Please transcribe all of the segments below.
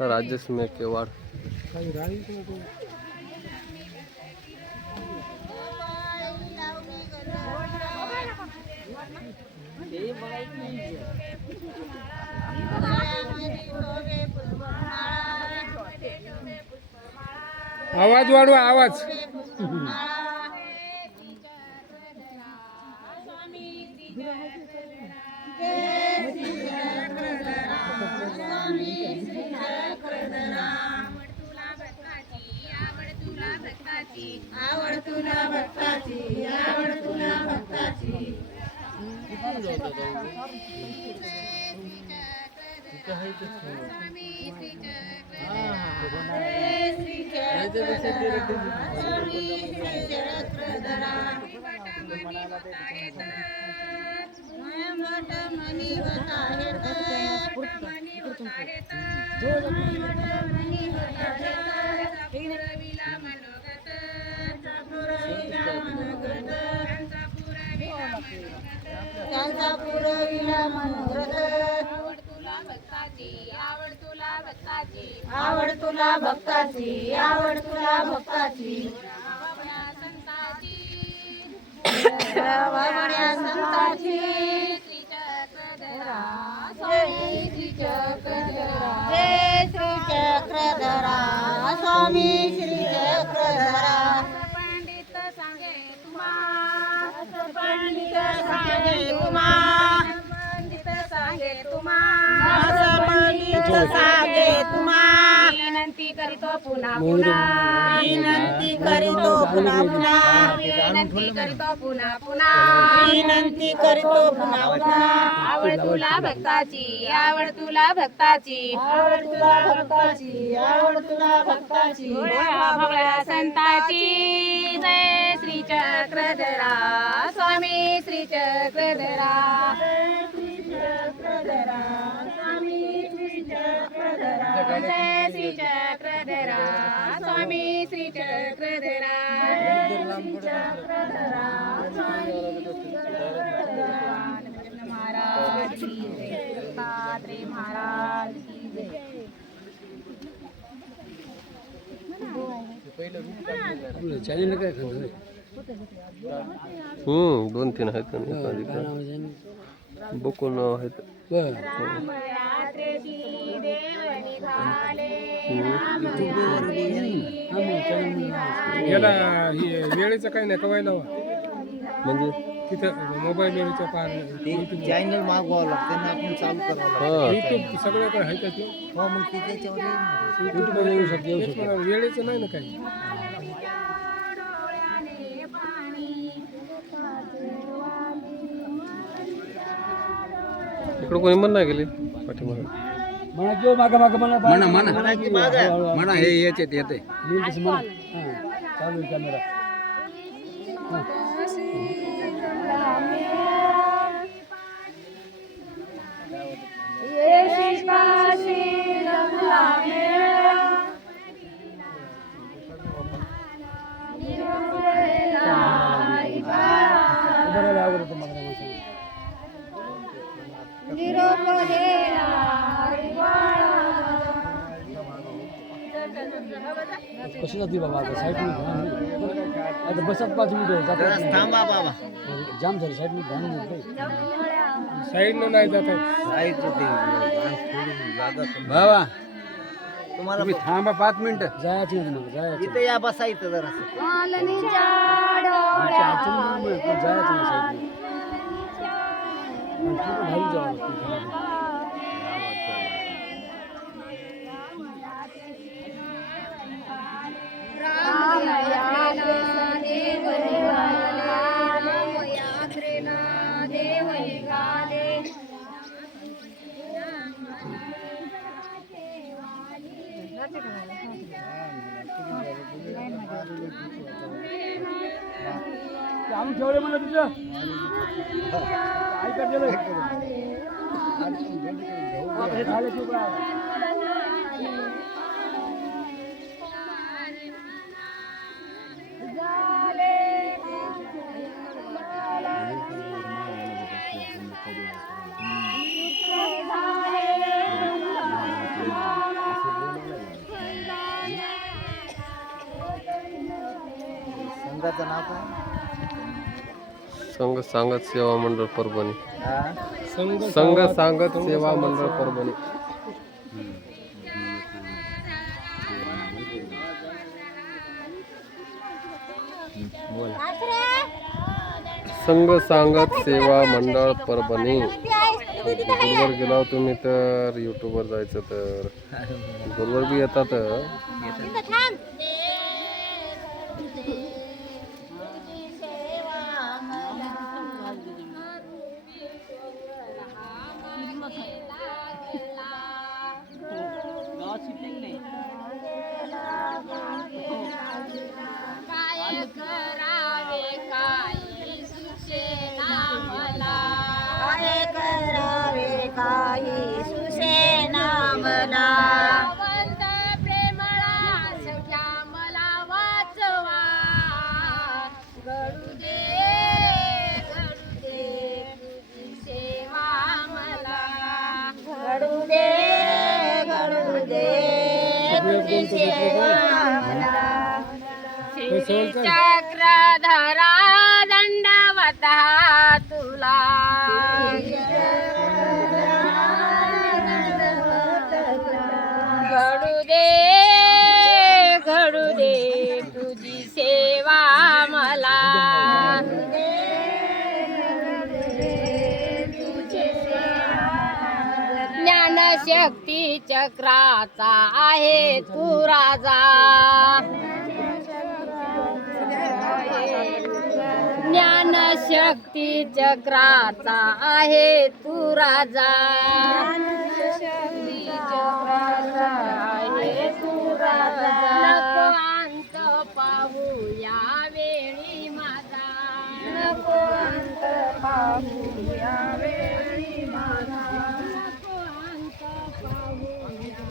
राजेश मेकेवाड आवाज वाढवा आवाज. आवड तुला भक्ताची आवड तुला भक्ताची. त्यांचा मनी मनोरथ आवड पुरविला मनोरथ आवड तुला भक्ताची आवड तुला भक्ताची. आवड तुला भक्ताची. संताची संताची जय श्री चक्रधरा स्वामी श्री सांगे तुम्हा. विनंती करीतो पुन्हा पुन्हा. विनंती करीतो पुन्हा पुन्हा. विनंती करीतो पुन्हा पुन्हा. विनंती करीतो पुन्हा पुन्हा. आवड तुला भक्ताची आवड तुला भक्ताची. आवड तुला भक्ताची आवड तुला भक्ताची. भोळ्या संताची. जय श्री चक्रधरा स्वामी श्री चक्रधरा स्वामी श्री चक्रधरा महाराज की जय. दत्तात्रेय महाराज की जय. चॅनल काय खरं हम्म दोन तीन आहेत बकुल नाव आहेत. राम यात्रेची देव निघाले. याला हे वेळेचं काही नाही कवाय लावा म्हणजे? तिथं मोबाईल वेळेच्या पार चॅनल मागवावं लागतं ना आपण चालू करावं लागतं. हा. युट्यूब सगळं काय आहे का ते? हो मग ते त्याच्यावर येईल ना. युट्यूबमध्ये येऊ शकते येऊ शकते. वेळेचं नाही ना काही. इकडं कोणी म्हण नाही गेली? पाठीमागे. म्हणा किंवा मागं मागं म्हणा म्हणा म्हणा. म्हणा की मागं. म्हणा हे याच्यात येते चालू कॅमेरा कशी जाते बाबा आता साईड आता बसत पाच मिनिटं थांबा बाबा. जाम झाली साईडमध्ये साईडनं नाही जात. बाबा तुम्हाला थांबा पाच मिनिटं. जायचं तुम्हाला जायचं इथं या बसा इथं जरा जायचं काम ठेवले म्हणा तुझं काय करते झाले संघाचं नाव काय? संघ सांगत सेवा मंडळ परभणी? संघ सांगत सेवा मंडळ परभणी. संघ सांगत सेवा मंडळ परभणी. गुरुवर गेला तुम्ही तर युट्यूबवर जायचं तर. गुरुवर बी येतात. चक्रधरा दंडवता तुला घडू दे घडू दे तुझी सेवा मला ज्ञान शक्ती चक्राचा आहे तू राजा. ज्ञानशक्ती चक्राचा आहे तू राजा. शक्ती चक्राचा आहे तू राजा. अंत पाहू या वेळी माझा. अंत पाहू या वेळी माझा नको अंत पाहू या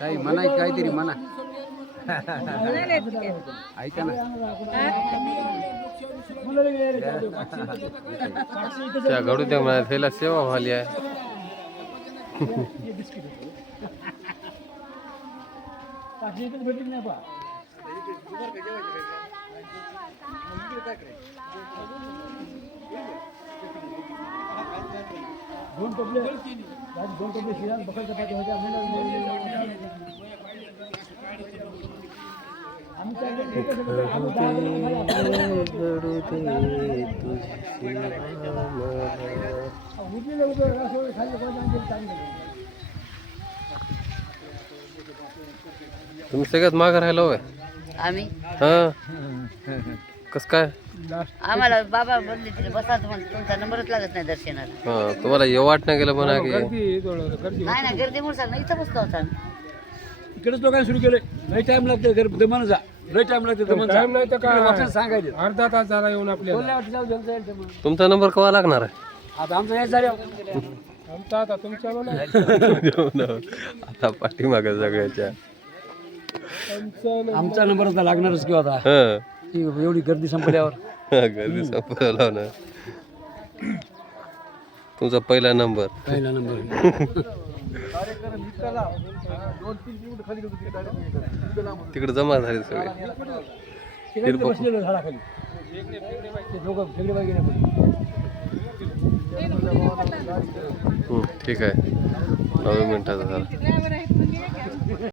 काही म्हणा काहीतरी म्हणा ऐका ना. त्या घडू द्या म्हणा त्याला सेवा व्हाली आहे. नाही दोन टोपले दोन टोपले शिरा बकल चपाती होत्या तुम्ही सगळ्यात मागं राहिलो आम्ही? हा. कस काय? आम्हाला बाबा बोलले तिथे बसा तुम्हाला तुमचा नंबरच लागत नाही दर्शनाला. हा तुम्हाला ये वाटणं गेलं म्हणा की. नाही ना गर्दीमुळे सांग इथं बसतो होता आम्ही. इकडेच लोकांनी सुरू केले लई टाइम लागते घर दमन जा. लई टाइम लागते दमन टाइम नाही तर काय सांगायचे. अर्धा तास झाला येऊन आपल्याला. तुमचा नंबर कवा लागणार आहे? आता आमचं हे झालं आमचा आता तुमच्या आता पाठीमाग सगळ्याच्या. आमचा नंबर आता लागणारच किंवा आता. हा. ती एवढी गर्दी संपल्यावर. गर्दी संपवला ना तुमचा पहिला नंबर. पहिला नंबर. तिकडे जमा झाले सगळे. ठीक आहे. नऊ मिनिटाचा झाला.